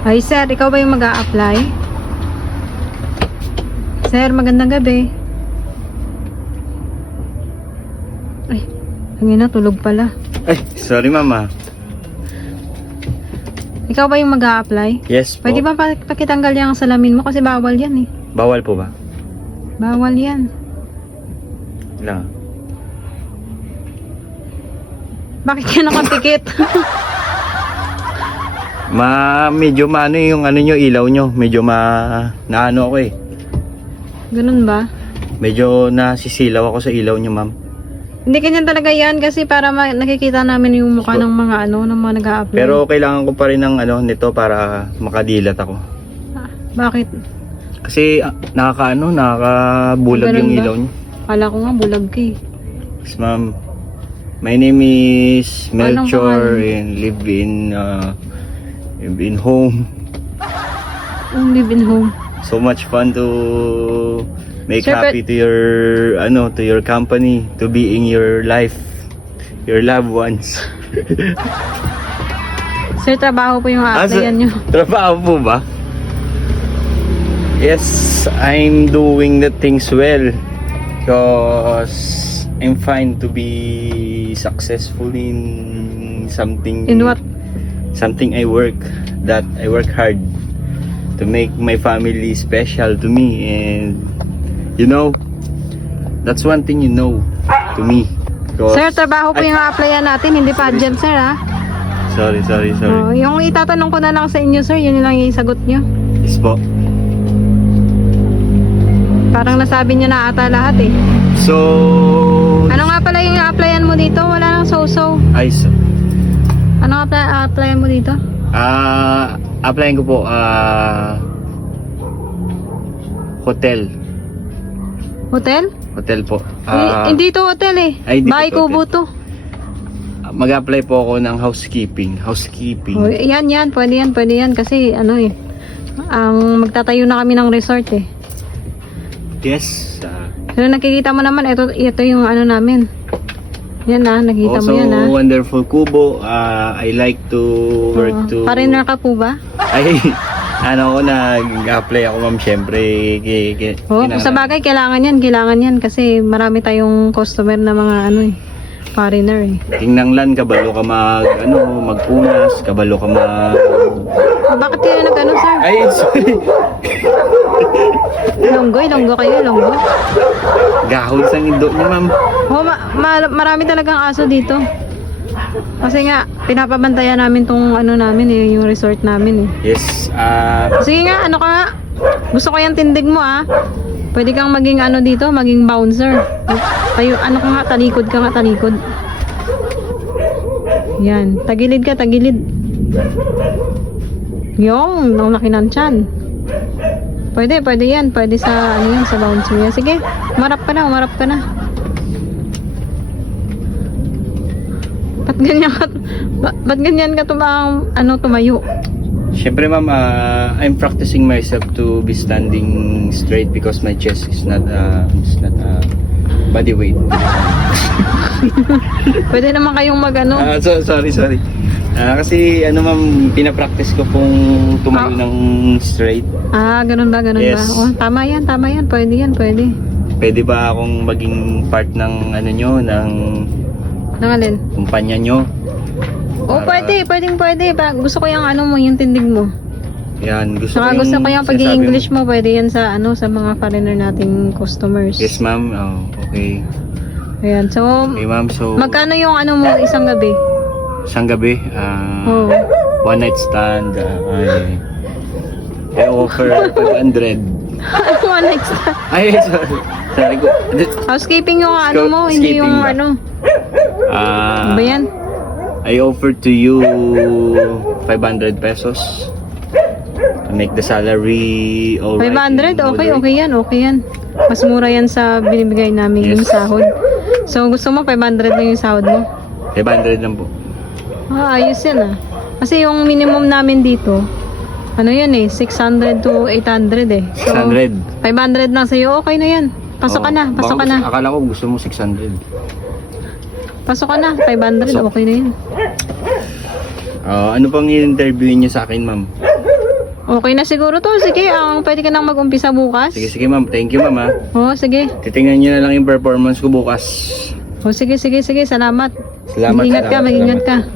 Ay, sir, ikaw ba yung mag-a-apply? Sir, magandang gabi. Ay, hangin na, tulog pala. Ay, sorry mama. Ikaw ba yung mag-a-apply? Yes po. Pwede ba pakitanggal yung salamin mo? Kasi bawal yan eh. Bawal po ba? Bawal yan. Lang. Bakit ka nakapikit? Medyo maano yung ano nyo, ilaw nyo. Medyo naano ako eh. Ganun ba? Medyo nasisilaw ako sa ilaw nyo, ma'am. Hindi ganyan talaga yan kasi para nakikita namin yung mukha ng mga ng mga nag-a-apply. Pero kailangan ko pa rin ng nito para makadilat ako. Bakit? Kasi nakakabulag Ganun yung ba? ilaw nyo. Kala ko nga bulag ka eh. Yes, ma'am. My name is Anong Melchor pangalan? and live in home. Live in home. So much fun to make Sir, happy to your company, to be in your life, your loved ones. Sir, trabaho po yung a-applyan nyo. Trabaho po ba? Yes, I'm doing the things well because I'm fine to be successful in something. In what? Something I work hard to make my family special to me, and that's one thing to me. Because Sir, trabaho po yung a-applyan natin, hindi pageant, sir, ha? Sorry. Oh, yung itatanong ko na lang sa inyo, sir, yun lang yung sagot nyo. Yes po. Parang nasabi nyo na ata lahat, eh. So, Ano nga pala yung a-applyan mo dito? Wala nang so-so. Ano nga a-applyan mo dito? applyin ko po, hotel. Hotel? Hotel po. Hindi to hotel, eh. Ay, hindi Bahay to kubo to. Mag-apply po ako ng housekeeping. Oh, yan. Pwede yan. Kasi, magtatayo na kami ng resort, eh. Yes. Pero nakikita mo naman, ito yung namin. Yan nakikita mo yan wonderful kubo. I like to work to... Foreigner ka po ba? Ay, nag-apply ako ma'am, syempre. Sa bagay, kailangan yan kasi marami tayong customer na mga foreigner eh. Tingnan lang, kabalo ka magpunas, kabalo ka Bakit kayo nag sir? Ay, sorry. Longgo kayo. Gahol sa indo niya ma'am. Marami talagang aso dito. Kasi nga, pinapabantayan namin tong yung resort namin eh. Yes. Sige nga, ka nga? Gusto ko yung tindig mo Pwede kang maging dito, maging bouncer. Tayo, ka nga, talikod. Yan, tagilid ka. Yung, ang laki ng tiyan. Pwede yan. Pwede sa, sa bouncer yan. Sige, umarap ka na. Ba't ganyan ka tumayo? Syempre ma'am, I'm practicing myself to be standing straight because my chest is not body weight. Pwede naman kayong Sorry. Kasi ma'am, pinapractice ko pong tumayo ng straight. Ganun ba? Yes. Oh, tama yan. Pwede. Pwede ba akong maging part ng Ng alin? kumpanya nyo? Pwede. Gusto ko yung yung tindig mo. Yan, gusto Gusto ko yung sinasabi pag-i-English mo, pwede yan sa sa mga foreigner nating customers. Yes ma'am, okay. Ayan, so Okay ma'am, so magkano yung mo isang gabi? isang gabi, one night stand, I offer 500. One night stand. Ay, sorry ko. Housekeeping yung mo, hindi yung Housekeeping ba? ba yan? I offer to you 500 pesos to make the salary all 500? right. Okay yan. Mas mura yan sa binibigay namin yung sahod. So gusto mo 500 na yung sahod mo? 500 lang po. Ayos yan Kasi yung minimum namin dito, 600 to 800 eh. So, 600. 500 lang sa'yo, okay na yan. Pasok ka na. Akala ko gusto mo 600. Pasok ka na, 500, okay na yan. Ano pang i-interview niyo sa akin, ma'am? Okay na siguro to. Sige, pwede ka nang mag-umpisa bukas. Sige ma'am, thank you ma'am ha. Oo, sige. Titingnan nyo na lang yung performance ko bukas. O sige. Salamat. Salamat. Mag-ingat ka.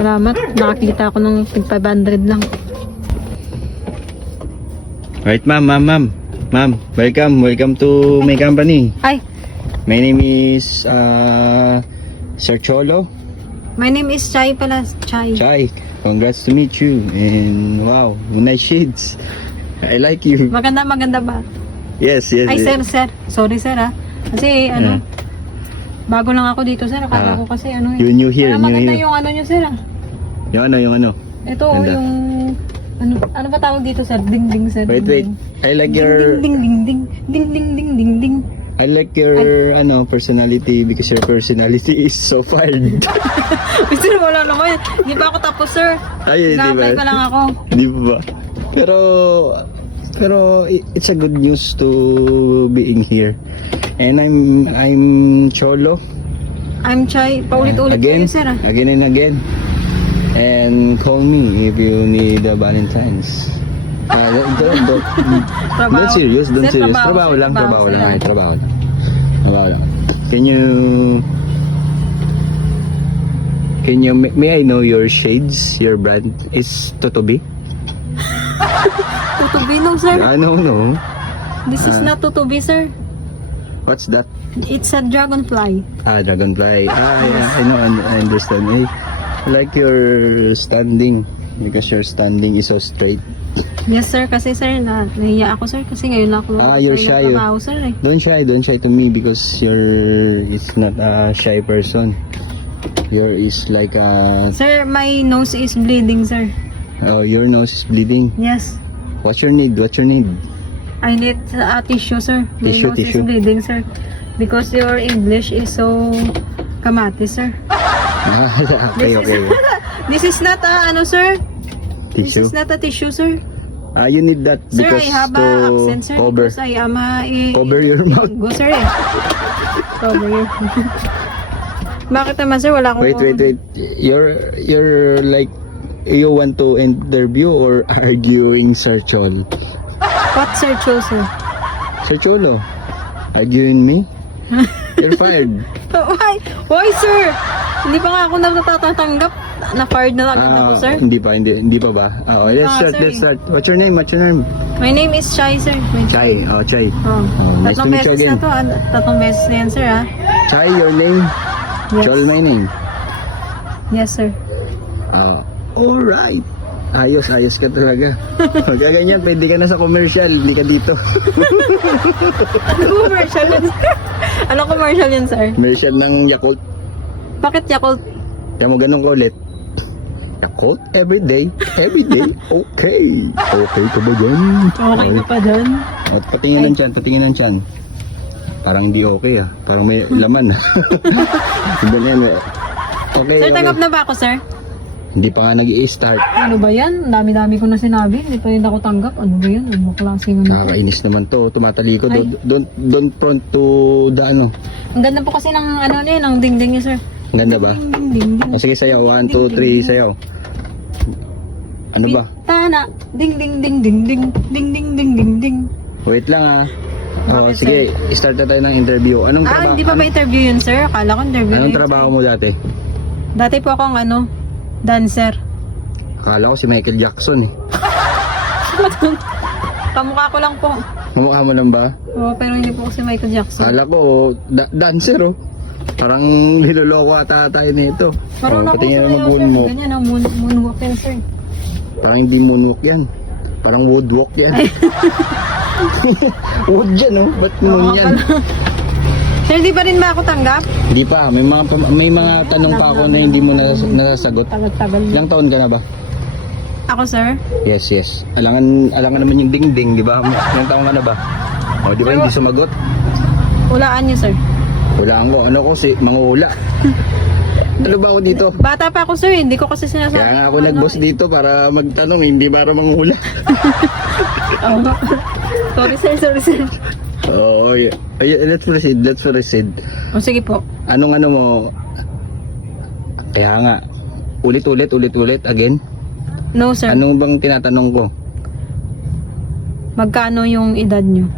Salamat. Nakakita ako ng 500 lang. Alright ma'am, welcome to my company. Ay, My name is Sir Cholo. my name is Chai pala. Chai. Chai, congrats to meet you. And wow, nice shades. I like you. Maganda ba? Yes. Ay, sir. Sorry, sir, ha. Kasi, bago lang ako dito, sir. Akala ko kasi, You new here, Maganda new here. yung nyo, sir, ha. Yung ano. Ito, Ganda. yung, ano ba tawag dito, sir? Ding, sir. Wait. I like your Ding. I like your personality because your personality is so fun. Sir, wala naman. Di ba ako tapos, sir? Ay, di ba? Nag-apply pa lang ako. Di ba? Pero it's a good news to being here. And I'm Cholo. I'm Chai. Paulit-ulit Again, kayo, sir, ha. again and again. And call me if you need a Valentine's. Don't serious. Sir, Trabaho lang. Can you may I know your shades? Your brand is Totobi? Tutubi no, sir. I don't know. This is not tutubi, sir. What's that? It's a dragonfly. Dragonfly. Yeah, I know. I understand. I like your standing because your standing is so straight. Yes, sir. Kasi, sir, nahiya ako, sir. Kasi ngayon lang ako You're shy. nagtrabaho, sir, eh. Don't shy to me because it's not a shy person. Is like Sir, my nose is bleeding, sir. your nose is bleeding. Yes. What's your need? I need a tissue, sir. My Tissue. nose is bleeding, sir. Because your English is so kamati, sir. Okay. This is not a, sir. This Tissue. is not a tissue, sir. You need that Sir, because I have to a accent, sir. cover Because I am cover your mouth. Go, sir, eh. Cover your Bakit naman, sir? Wala akong... Wait. You're like you want to interview or arguing Sir Chol? What, sir, sir? Sir Cholo, arguing me? You're fired. Why, sir? Hindi pa nga ako natatanggap. Na-fired na agad ako, sir. Hindi pa ba? Let's start. What's your name? My name is Chai, sir. Chai. Chai. Oh. Nice to Tatlong meet you beses na again. to. Tatlong beses na yan, sir, ha? Chai, your name? Yes. Chol, my name? Yes, sir. Alright. Ayos ka talaga. Kaya ganyan, pwede ka na sa commercial, hindi ka dito. Ano commercial yun, sir? Ano commercial yun, sir? Commercial ng Yakult. Bakit Yakult? Kaya mo ganun ko ulit. Yakult, everyday. Okay. Okay ka ba dyan? Okay ka pa dyan? At patingin ng tiyan. Parang di okay Parang may laman Okay. Sir, tanggap na ba ako, sir? Hindi pa nga nag-i-start. Ano ba yan? Ang dami-dami ko na sinabi. Hindi pa rin ako tanggap. Ano ba yan? Ano klaseng ano? Nakakainis naman to. Tumatalikod. Ay. Don't front to the Ang ganda po kasi ng ng dingding niya, sir. Ang ganda ba? Ding. Sige, sayaw. 1, 2, 3, sayaw. Ano ba? Tana. Ding. Wait lang Bakit, sige, start na tayo ng interview. Anong trabaho? Hindi pa ba interview yun, sir? Akala ko interview Anong yun, trabaho sir. mo dati? Dati po akong dancer. Akala ko si Michael Jackson Kamukha ko lang po. Mamukha mo lang ba? Oo, pero hindi po kasi Michael Jackson. Akala ko dancer Parang niloloko ata tayo nito. Marunong ako Patingin sa mo sir. moonwalk. Ganyan ang moonwalk yan, sir. Parang hindi moonwalk yan. Parang woodwalk yan. Wood yan Ba't moon yan? Sir, di pa rin ba ako tanggap? Hindi pa. May mga tanong pa ako na hindi mo nasasagot. Tagal-tagal. Ilang taon ka na ba? Ako, sir? Yes. Alangan naman yung dingding, di ba? Ilang taon ka na ba? Di ba Pero- hindi sumagot? Hulaan niyo, sir. Wala ko. Ano ko mangula. Ano ba ako dito? Bata pa ako, sir. Hindi ko kasi sinasabi. Kaya nga ako nag-boss dito para magtanong, hindi para mangula. Sorry, sir. Oo, let's proceed. O, sige po. Anong mo? Kaya nga, ulit, again? No, sir. Anong bang tinatanong ko? Magkano yung edad nyo?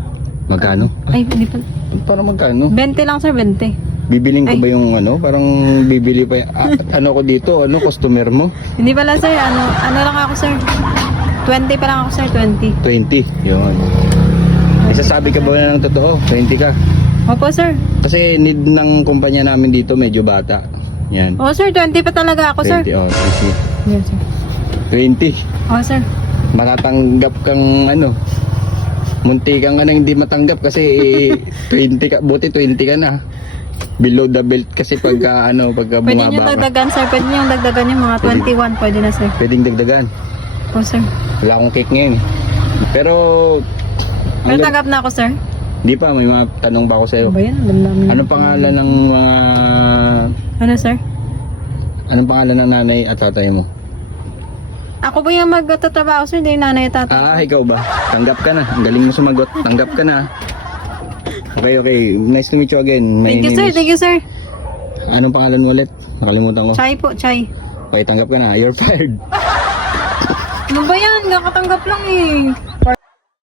Magkano? Ay, hindi pa. Para magkano? 20 lang sir, 20. Bibiling ko Ay. ba yung ano? Parang bibili pa ano ko dito? Ano, customer mo? Hindi pala sir, ano lang ako sir. 20 pa lang ako sir, 20. 20. Yun. Isasabi ka ba na ng totoo? 20 ka. Opo sir. Kasi need ng kumpanya namin dito medyo bata. Yan. Oo sir, 20 pa talaga ako sir. 20. Oh, kasi Yes sir. 20. Oo sir. Matatanggap kang ano. Munti kang hindi matanggap kasi 20 ka, buti 20 ka na. Below the belt kasi pagka pagka Pwede nyo bumaba ka. dagdagan sir, pwede nyo dagdagan yung mga 21, pwede na sir. Pwedeng dagdagan. Oo sir. Wala akong cake ngayon. Pero Pero tanggap na ako sir. di pa, may mga tanong pa ako sa'yo. Ano ba yan? Damdamin. Anong pangalan ng mga Ano sir? anong pangalan ng nanay at tatay mo? Ako ba yung magtatrabaho sir? Hindi yung nanay at tatay. Ikaw ba? Tanggap ka na. Ang galing mo sumagot. Tanggap ka na. Okay, okay. Nice to meet you again. My Thank you name sir, is- thank you sir. Anong pangalan mo ulit? Nakalimutan ko. Chai po, chai. Okay, tanggap ka na. You're fired. Ano ba yan? Kakatanggap lang eh.